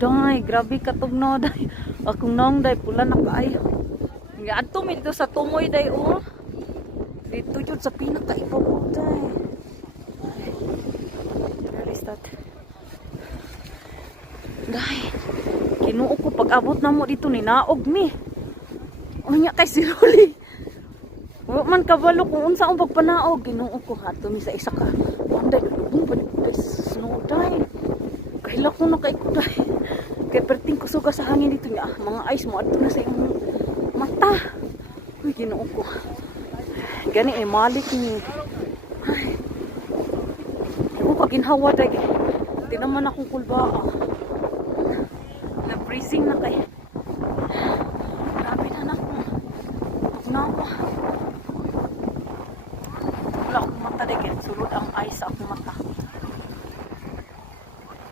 Day, grabe katugno day. Akong nong day pula na kaayo. Nga adto mi dito sa tumoy day oh. Dito jud sa pinakaibabaw day. Where is that? Day. Kinuo ko pag abot na mo dito ni naog mi. Unya kay si Rolly. Wa man kabalo kung unsa ang pagpanaog, Ginoo ko adto mi sa isa ka. Anday lubong pa ni snow day. Kahila ko na kay ko day. Kaya perting kusuga sa hangin dito niya. Mga ice mo. Ato na sa iyong mata. Uy, Ginoo ko. Gani eh, malik ni. Ay. Ako kaginhawa dahil. Hindi naman akong kulbaa. Na-freezing na kay. Grabe na na ako. Tugnawa. Wala akong mata dahil. Sulod ang ice sa akong mata.